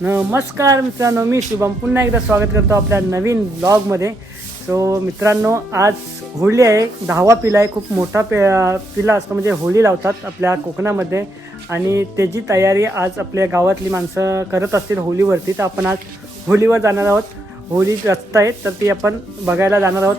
नमस्कार मित्रांनो, मी शुभम पुन्हा एकदा स्वागत करतो आपल्या नवीन ब्लॉगमध्ये. सो मित्रांनो, आज होळी आहे. 10वा पिला आहे. खूप मोठा पिला असतो, म्हणजे होळी लावतात आपल्या कोकणामध्ये. आणि त्याची तयारी आज आपल्या गावातली माणसं करत असतील होळीवरती. तर आपण आज होळीवर जाणार आहोत. होळी रस्ता आहे तर ती आपण बघायला जाणार आहोत.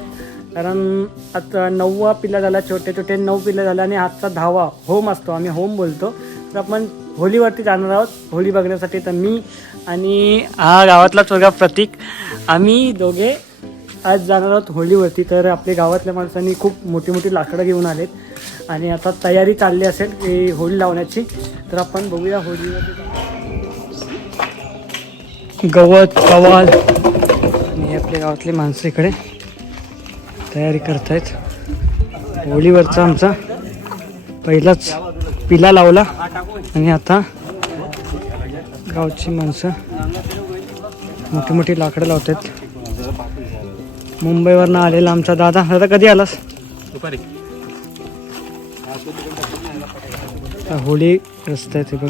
कारण आता 9वा पिल्ला झाला, छोटे छोटे 9 पिल्ला झाला आणि आजचा 10वा होम असतो, आम्ही होम बोलतो. तर आपण होळीवरती जाणार आहोत होळी बघण्यासाठी. तर मी आणि हा गावातला चोरगा प्रतीक, आम्ही दोघे आज जाणार आहोत होळीवरती. तर आपल्या गावातल्या माणसांनी खूप मोठी मोठी लाकडं घेऊन आलेत आणि आता तयारी चालली असेल की होळी लावण्याची. तर आपण बघूया होळीवरती. गवत कवाल आणि आपल्या गावातली माणसं इकडे तयारी करतायत. होळीवरचा आमचा पहिलाच पिला लावला आणि आता गावची माणसं मोठी मोठी लाकडं लावतात. मुंबईवरनं आलेला आमचा दादा. कधी आलास? दुपारी. होळी रस्ता आहे ते बघ,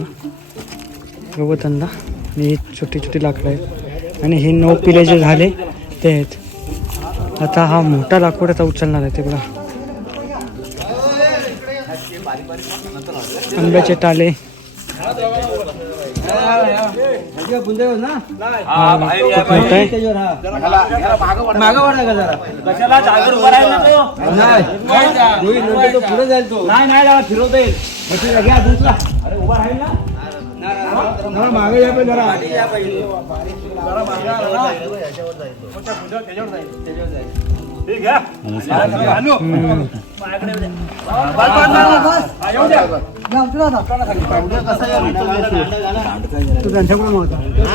गवतंदा आणि छोटी छोटी लाकडं आहेत. आणि हे 9 पिले जे झाले ते आहेत. आता हा मोठा लाकूड आता उचलणार आहे ते बघा. आंब्याचे टाले,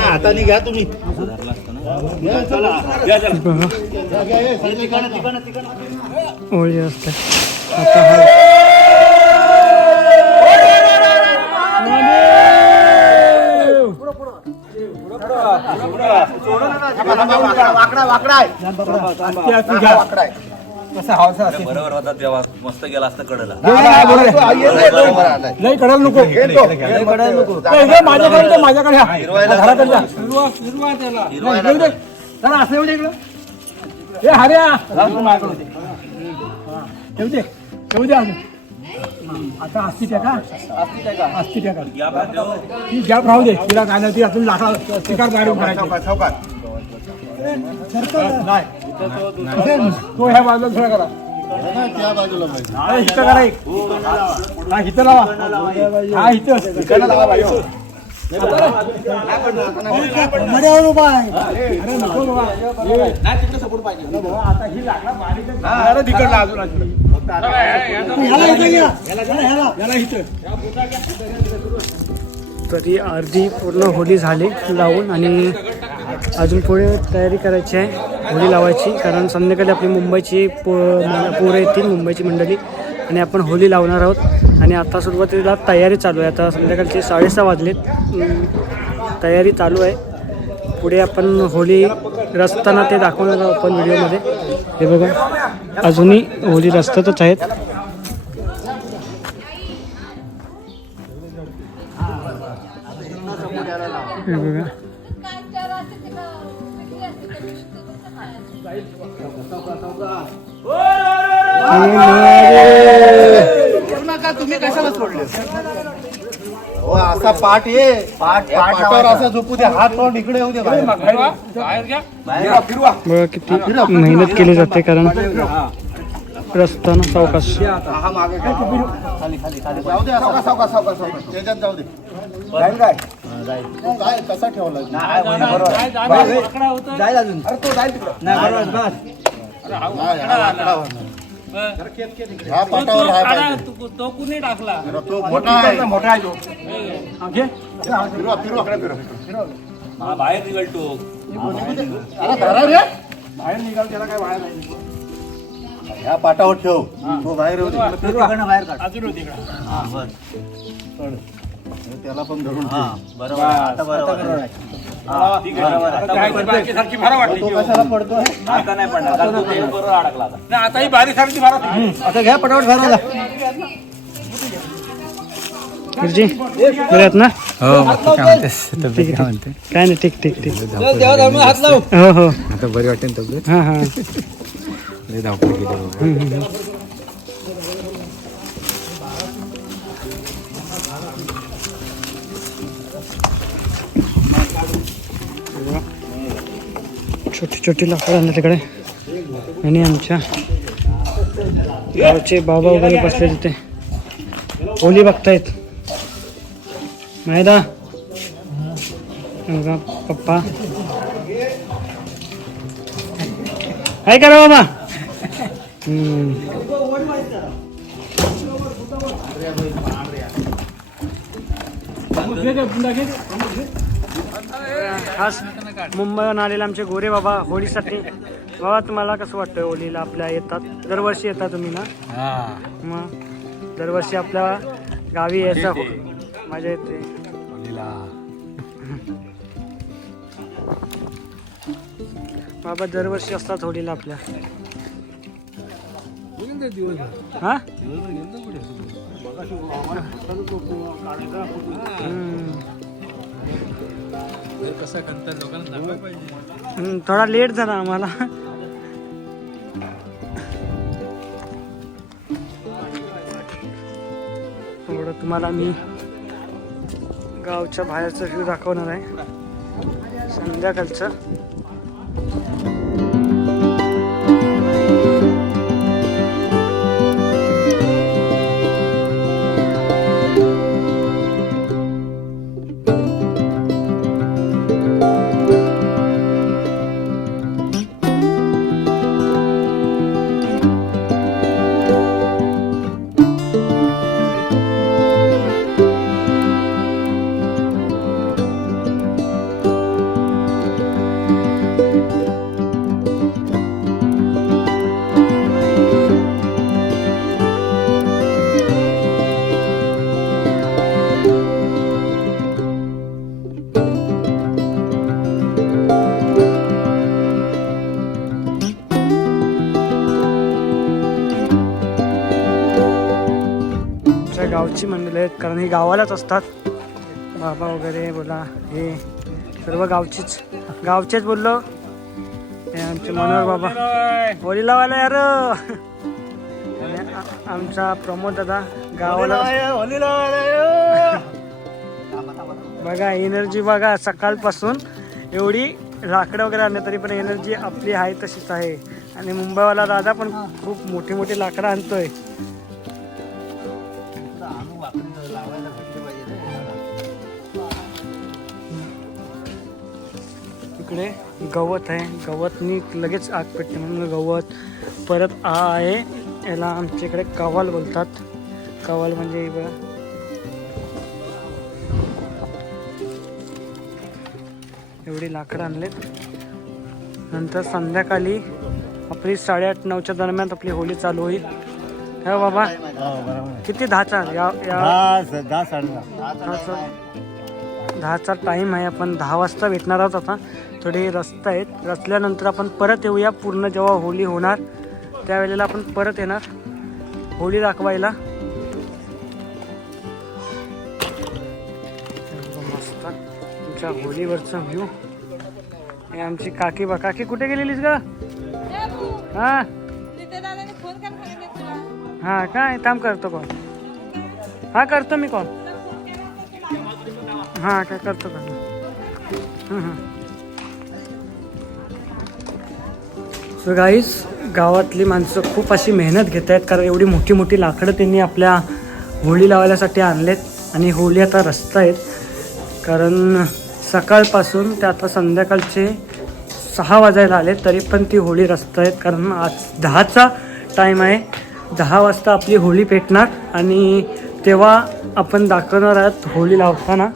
आता घ्या तुम्ही. होळी असते आता. बरोबर होता तेव्हा मस्त गेला असतं कडला. नाही कडायला नको, माझ्याकडे माझ्याकडे असं एवढे इकडं हे हऱ्या येऊ दे. आता असती त्या का असती त्या का ती गॅप राहू दे. तिला काय नाही, ती अजून लाखा शिकार गाडून करायचं. तो ह्या बाजूला थोडा करा, इथं करा. एक हा इथं लावा, हा इथं लावा बाई. आता ही लाकडा बारीक तिकडला अजून तरी अर्धी पूर्ण होळी झाली लावून आणि अजून पुढे तयारी करायची आहे होळी लावायची. कारण संध्याकाळी आपली मुंबईची पोरं येतील, मुंबईची मंडळी, आणि आपण होळी लावणार आहोत. आणि आता सुरुवातीला तयारी चालू आहे. आता संध्याकाळचे 6:30 वाजलेत, तयारी चालू आहे. पुढे आपण होळी रचताना ते दाखवणार आहोत आपण व्हिडिओमध्ये. हे बघा, अजूनही होळी रचतातच आहेत. हे बघा, तुम्ही कशाला सोडले? असा पाठ ये पाठावर असा झोपू दे, हात तोंड इकडे येऊ दे. बघा किती मेहनत केली जाते. कारण रस्ता ना सावकाश. त्याच्यात जाऊ दे. काय कसा ठेवला जाईल अजून? अरे तो जाईल ह्या पाटावर तो कुणी टाकला? तो मोठा आहे तो. बाहेर निघाल तो. बाहेर निघाल, त्याला काय बाहेर नाही. ह्या पाटावर ठेव, तो बाहेर बाहेर त्याला पण धरून बरोबर. आता बरोबर आहे. कशाला पडतोय? आता नाही पडणार, बरोबर अडकला. आता ही बारीक सारखी. आता घ्या पटापट भरायला. गुरुजी बरे आहेत ना? हो काय म्हणतेस तब्येत काय म्हणते काय नाही, ठीक ठीक ठीक. आता हो हो बरी वाटते ना तब्येत हां हां. लय धावपळ केली बाबा. छोटी छोटी लाकडं आणलं तिकडे आणि आमच्या गावचे बाबा वगैरे बसले तिथे होली बघतायत. माहिदा बघा पप्पा काय करा बाबा. खास मुंबईहून आलेले आमचे गोरे बाबा होळीसाठी. बाबा तुम्हाला कसं वाटतं होळीला आपल्या येतात? दरवर्षी येतात तुम्ही ना? मग दरवर्षी आपल्या गावी यायचं मजा येते. बाबा दरवर्षी असतात होळीला आपल्या. हा थोडा लेट झाला आम्हाला. थोडं तुम्हाला मी गावच्या बाहेरचा व्ह्यू दाखवणार आहे संध्याकाळचं. गावची मंडळी आहेत कारण ही गावालाच असतात. बाबा वगैरे बोला हे सर्व गावचेच बोललो. हे आमचे मनोहर बाबा होळी लावायला यार. आमचा प्रमोद दादा गावाला बघा एनर्जी बघा सकाळपासून एवढी लाकडं वगैरे आणलं तरी पण एनर्जी आपली आहे तशीच आहे. आणि मुंबईवाला दादा पण खूप मोठी मोठी लाकडं आणतोय. इकडे गवत आहे, गवतनी लगेच आग पेटते म्हणून गवत. परत आहे याला आमच्या इकडे कवाल बोलतात. कवाल म्हणजे एवढी लाकडं आणलेत. नंतर संध्याकाळी आपली 8:30-9च्या दरम्यान आपली होळी चालू होईल. हो बाबा किती 10चा 10चा टाईम आहे. आपण 10 वाजता भेटणार आहोत. आता थोडे रस्ते आहेत, रचल्यानंतर आपण परत येऊया. पूर्ण जेव्हा होळी होणार त्यावेळेला आपण परत येणार होळी दाखवायला. मस्त तुमच्या होळीवरचा व्ह्यू. हे आमची काकी बा. काकी कुठे गेलेलीस का? हा हा काय काम करतो कॉल? हा करतो मी कॉल. हा काय करतो का? सो गाईस गावातली माणसं खूप अशी मेहनत घेत आहेत कारण एवढी मोठी मोठी लाकडं त्यांनी आपल्या होळी लावायसाठी आणलेत. आणि होळी आता रस्ता आहेत कारण सकाळपासून ते आता संध्याकाळचे 6 वाजायला आले तरी पण ती होळी रस्ता आहेत. कारण आज 10चा टाईम आहे. 10 वाजता आपली होळी पेटणार आणि तेव्हा आपण दाखवणार आहोत होळी लावताना.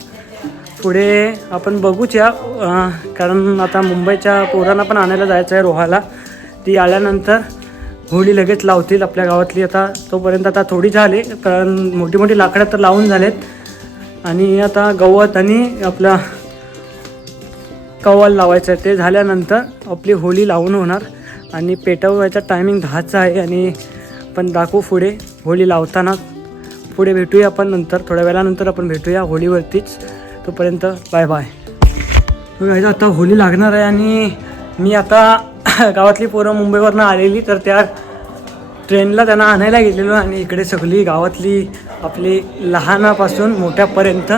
पुढे आपण बघूच या कारण आता मुंबईच्या पोरांना पण आणायला जायचं आहे रोहाला. ती आल्यानंतर होळी लगेच लावतील आपल्या गावातली. आता तोपर्यंत आता थोडी झाली कारण मोठी मोठी लाकडं तर लावून झालेत. आणि आता गवत आणि आपला कवाल लावायचं आहे. ते झाल्यानंतर आपली होळी लावून होणार. आणि पेटवायचा टायमिंग 10चा आहे. आणि पण दाखवू पुढे होळी लावताना पुढे भेटूया आपण नंतर, थोड्या वेळानंतर आपण भेटूया होळीवरतीच. तोपर्यंत बाय बाय. बघा आता होळी लागणार आहे आणि मी आता गावातली पोरं मुंबईवरनं आलेली, तर त्या ट्रेनला त्यांना आणायला गेलेलो आणि इकडे सगळी गावातली आपली लहानापासून मोठ्यापर्यंत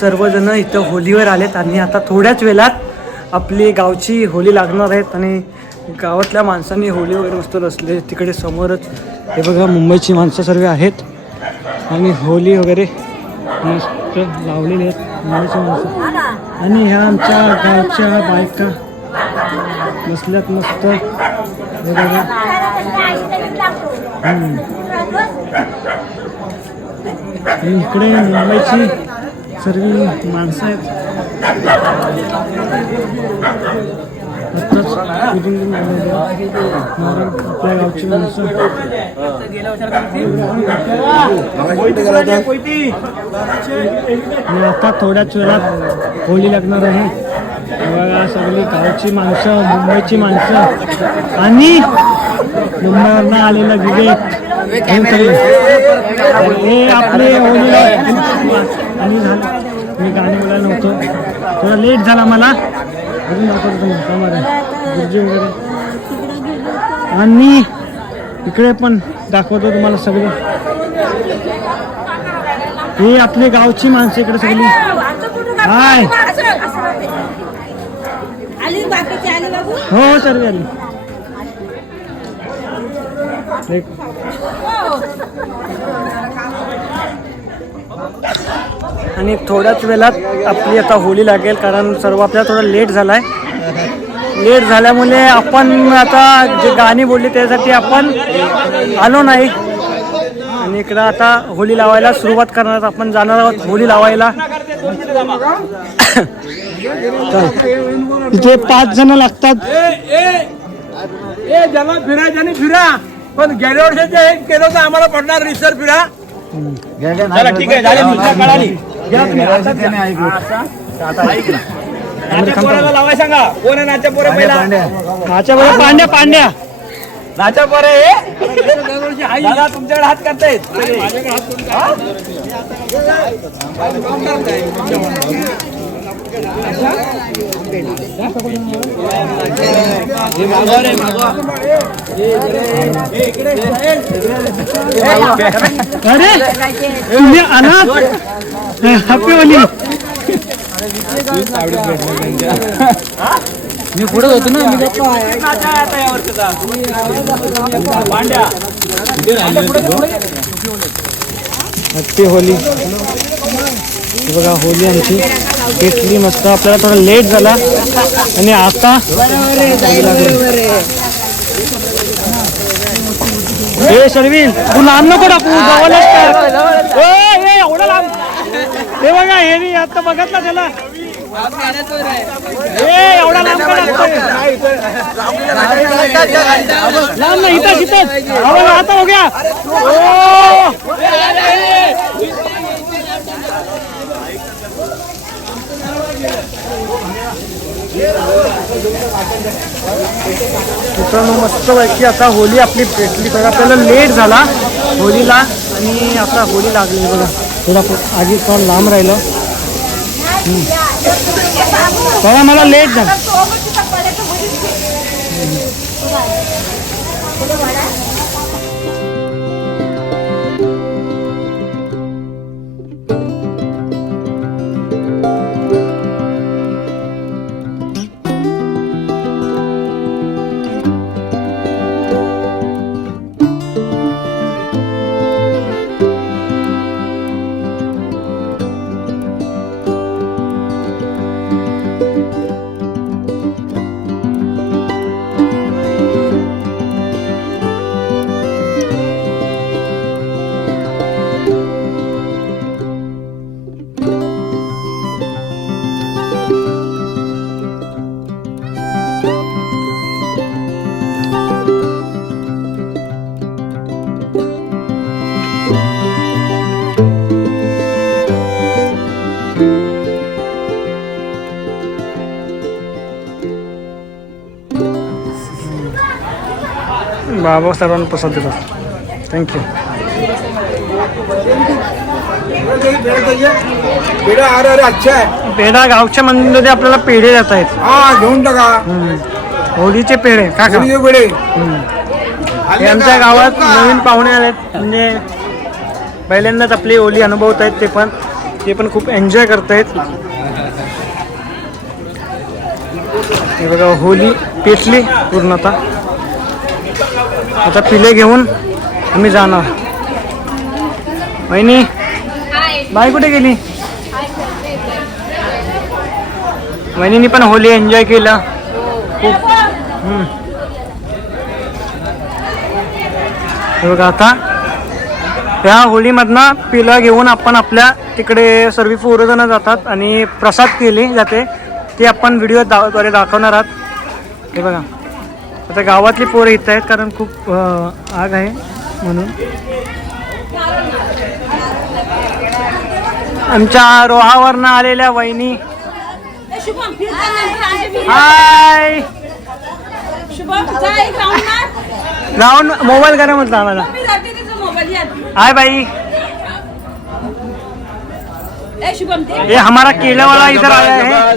सर्वजण इथं होळीवर आलेत आणि आता थोड्याच वेळात आपली गावची होळी लागणार आहेत. आणि गावातल्या माणसांनी होळी वगैरे मस्त रचले. तिकडे समोरच हे बघा मुंबईची माणसं सर्व आहेत आणि होळी वगैरे मस्त लावलेली आहेत मुंबईची माणसं. आणि ह्या आमच्या गावच्या बायका बसल्यात मस्त. हे बघा आणि इकडे मुंबईची सर्व माणसं आहेत. आत्ताच आपल्या गावची माणसं आणि आता थोड्याच वेळात होळी लागणार आहे. बघा सगळी गावची माणसं, मुंबईची माणसं आणि मुंबईवरनं आलेलं विवेक हे आपले होळी आणि झालं. मी गाणी बोलायला नव्हतो, थोडा लेट झाला मला. अजून दाखवतो गुरुजी वगैरे आणि इकडे पण दाखवतो तुम्हाला सगळे. हे आपली गावची माणसं इकडे सगळी. हाय हो सर्व आली. आणि थोड्याच वेळात आपली आता होळी लागेल, कारण सर्व आपल्याला थोडा लेट झालाय. लेट झाल्यामुळे आपण आता जे गाणी बोलली त्यासाठी आपण आलो नाही. आणि इकडं आता होळी लावायला सुरुवात करणार आहोत. आपण जाणार आहोत होळी लावायला. इथे 5 जण लागतात. ज्यांना फिरायचं फिरा, पण गेल्या वर्षाचे केलं तर आम्हाला पडणार रिसर फिरा. चला ठीक आहे, झाली कळाली. नाच्या पोराला लावाय सांगा. कोण आहे नाच्या पोरे? पहिला नाच्या बरोबर पांड्या पांड्या नाच्या पोरे दादा तुमच्याकडे हात करतायत. अरे तुम्ही अनाथ हप्पेवाली. मी पुढे होतो ना. Happy Holy. बघा होली आमची घेतली मस्त. आपल्याला थोडा लेट झाला आणि आता हे शर्विल तू लांब नको टाकू, जवळच टाक. एवढं लांब. हे बघा हे आता बघितलं त्याला. एवढा लांब का टाकतोय? लांब नाही, इथंच इथंच. आता हो गया. मित्रांनो मस्त पैकी आता होळी आपली पेटली. तर आपल्याला लेट झाला होळीला आणि आता होळी लागली. बघा थोडा आधी थोडं लांब राहिलं. बघा मला लेट झाला. बाबा सर्वांना प्रसाद देतात. थँक्यू. पेढा अरे अच्छा आहे. पेढा गावच्या मंदिरमध्ये आपल्याला पेढे देत आहेत. हा घेऊन टाका. होळीचे पेढे काका. पुढे पेढे. हे आमच्या गावात नवीन पाहुणे आलेत, म्हणजे पहिल्यांदाच आपली होळी अनुभवत आहेत. ते पण खूप एन्जॉय करतायत. हे बघा होळी पेटली पूर्णतः. आता पिले घेऊन आम्ही जाणार. वहिनी बाई कुठे गेली? वहिनीनी पण होळी एन्जॉय केलं खूप. हे बघा आता त्या होळीमधनं पिलं घेऊन आपण आपल्या तिकडे सर्व पोरजण जातात आणि प्रसाद केली जाते, ते आपण व्हिडिओद्वारे दाखवणार आहात. हे बघा आता गावातली पोरं येत आहेत कारण खूप आग आहे म्हणून. आमच्या रोहावरनं आलेल्या वहिनी. हाय. राहून मोबाईल करा म्हटलं आम्हाला. हाय भाई. ये हमारा केलावाला इधर आया है.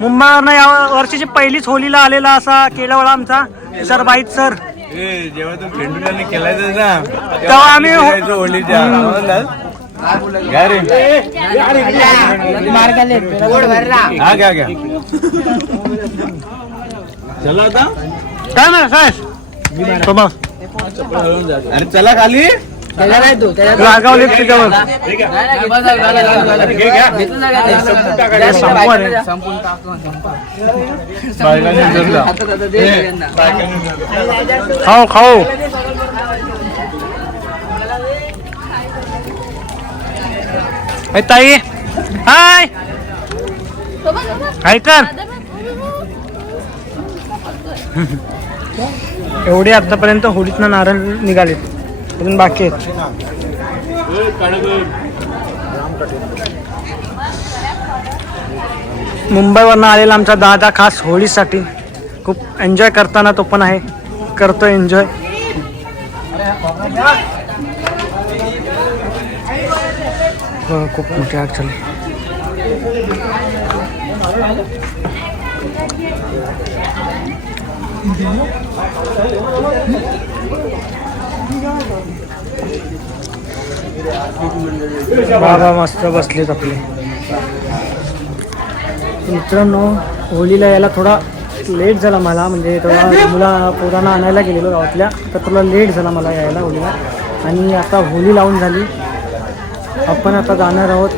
मुंबईवरनं या वर्षीची पहिलीच होळीला आलेला असा केलावाला आमचा सरबाईत सर. जेव्हा तू फेंडुल्याने केलायचं ना तेव्हा आम्ही होळीच्या हा घ्या घ्या. चला आता काय म्हणा साहेब तो बघ. अरे चला खाली रागावले त्याच्यावर. खाओ खाओ. ताई हाय. हाय कर. एवढे आतापर्यंत होळीतनं नारळ निघालेत, अजून बाकी आहेत. मुंबईवरनं आलेला आमचा दादा खास होळीसाठी. खूप एन्जॉय करताना तो पण आहे, करतो एन्जॉय. खूप मोठी आग झाली. बाबा मस्त बसलेत आपले. मित्रांनो होळीला यायला थोडा लेट झाला मला, म्हणजे थोडा पोरांना आणायला गेलेलो गावातल्या, तर थोडा लेट झाला मला यायला होळीला. आणि आता होळी लावून झाली. आपण आता जाणार आहोत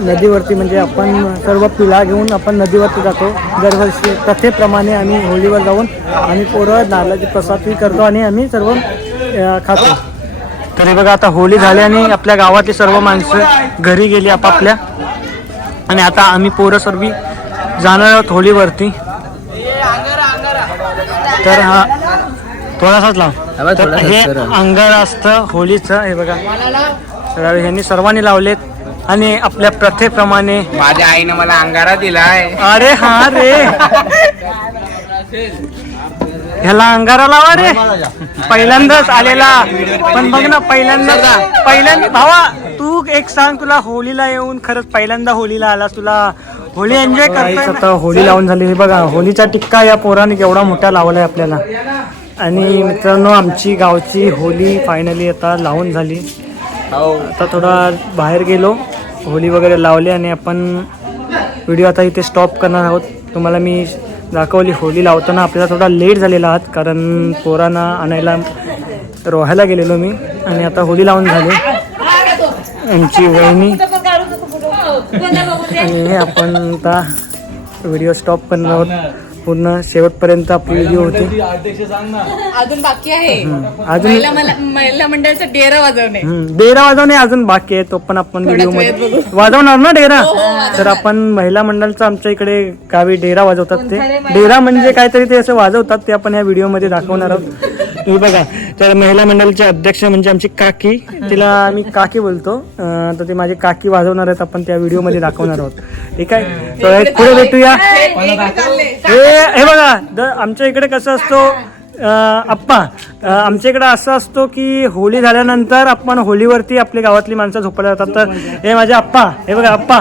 नदीवरती, म्हणजे आपण सर्व पिला घेऊन आपण नदीवरती जातो दरवर्षी. प्रथेप्रमाणे आम्ही होळीवर जाऊन आम्ही पोरं नारळाची प्रसाद करतो आणि आम्ही सर्व खातो. तर हे बघा आता होळी झाली आणि आपल्या गावातली सर्व माणसं घरी गेली आपापल्या, आणि आता आम्ही पोरं सर्व जाणार आहोत होळीवरती. तर हा थोडासाच लाव. तर हे अंगार असतं होळीचं. हे बघा तर ह्यांनी सर्वांनी लावलेत आणि आपल्या प्रथेप्रमाणे माझ्या आईने मला अंगारा दिलाय. अरे हा रे, ह्याला अंगारा लावा रे. पहिल्यांदाच आलेला, पण बघ ना पहिल्यांदा भावा तू एक सांग, तुला होळीला येऊन खरंच पहिल्यांदा होळीला आलास, तुला होळी एन्जॉय करताय. आता होळी लावून झाली. हे बघा होळीचा टिक्का या पोराने केवढा मोठा लावलाय आपल्याला. आणि मित्रांनो आमची गावची होळी फायनली आता लावून झाली. आता थोडा बाहेर गेलो, होळी वगैरे लावली आणि आपण व्हिडिओ आता इथे स्टॉप करणार आहोत. तुम्हाला मी दाखवली होळी लावताना आपल्याला थोडा लेट झालेला आहात, कारण पोरांना आणायला रोहायला गेलेलो मी. आणि आता होळी लावून झाली आमची वहिनी. आणि आपण आता व्हिडिओ स्टॉप करणार आहोत. पूर्ण शेवटपर्यंत आपली व्हिडिओ होती. अजून बाकी आहे. अजून महिला मंडळाचा डेरा वाजवणे. डेरा वाजवणे अजून बाकी आहे, तो पण आपण व्हिडिओ मध्ये वाजवणार ना डेरा. तर आपण महिला मंडळाचा आमच्या इकडे गावी डेरा वाजवतात. ते डेरा म्हणजे काहीतरी ते असं वाजवतात, ते आपण या व्हिडिओ मध्ये दाखवणार आहोत. तुम्ही बघा, तर महिला मंडळाचे अध्यक्ष म्हणजे आमची काकी, तिला आम्ही काकी बोलतो. तर ते माझे काकी वाजवणार आहेत, आपण त्या व्हिडिओ मध्ये दाखवणार आहोत. ठीक आहे, तर पुढे भेटूया. हे बघा आमच्या इकडे कसं असतो, आप्पा आमच्या इकडे असं असतो की होळी झाल्यानंतर आपण होळीवरती आपली गावातली माणसं झोपायला जातात. तर हे माझे आप्पा, हे बघा आप्पा,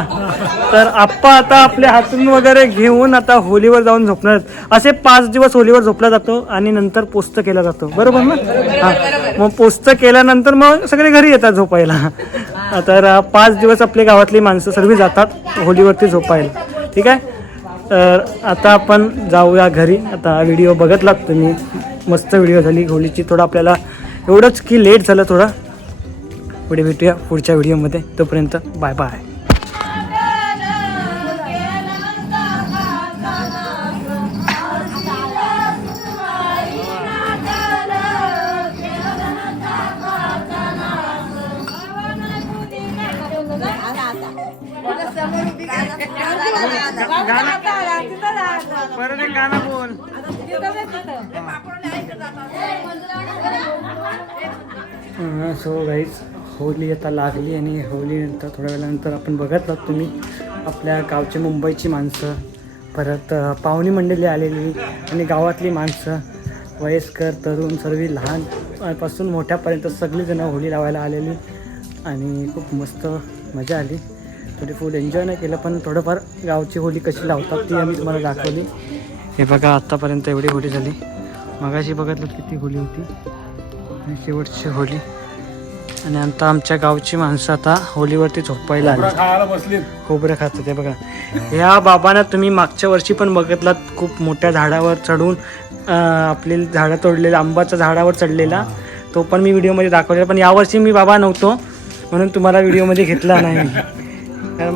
तर आप्पा आता आपल्या हातून वगैरे घेऊन आता होळीवर जाऊन झोपणार आहेत. असे 5 दिवस होळीवर झोपला जातो आणि नंतर पोस्त केला जातो, बरोबर ना? हां, मग पोस्त केल्यानंतर मग सगळे घरी येतात झोपायला. तर 5 दिवस आपल्या गावातली माणसं सर्व जातात होळीवरती झोपायला. ठीक आहे, तर आता आपण जाऊया घरी. आता व्हिडिओ बघतलात तुम्ही, मस्त व्हिडिओ झाली होळीची. थोडं आपल्याला एवढंच की लेट झालं थोडं. पुढे भेटूया पुढच्या व्हिडिओमध्ये, तोपर्यंत बाय बाय. परत एक गाणं बोल. सो गाईज, होळी आता लागली आणि होळीनंतर थोड्या वेळानंतर आपण बघत आहात तुम्ही आपल्या गावची मुंबईची माणसं, परत पाहुणी मंडळी आलेली आणि गावातली माणसं, वयस्कर तरुण सर्व लहानपासून मोठ्यापर्यंत सगळीजणं होळी लावायला आलेली आणि खूप मस्त मजा आली. थोडी फुल एन्जॉय नाही केलं, पण थोडंफार गावची होळी कशी लावतात ती आम्ही तुम्हाला दाखवली. हे बघा, आत्तापर्यंत एवढी होळी झाली. मगाशी बघितलं किती होळी होती आणि शेवटची होळी. आणि आता आमच्या गावची माणसं आता होळीवरती झोपायला आली, खोबरं खातं. ते बघा, ह्या बाबांना तुम्ही मागच्या वर्षी पण बघितलात, खूप मोठ्या झाडावर चढून आपली झाडं तोडलेला, आंबाच्या झाडावर चढलेला, तो पण मी व्हिडिओमध्ये दाखवलेला. पण यावर्षी मी बाबा नव्हतो म्हणून तुम्हाला व्हिडिओमध्ये घेतला नाही. तर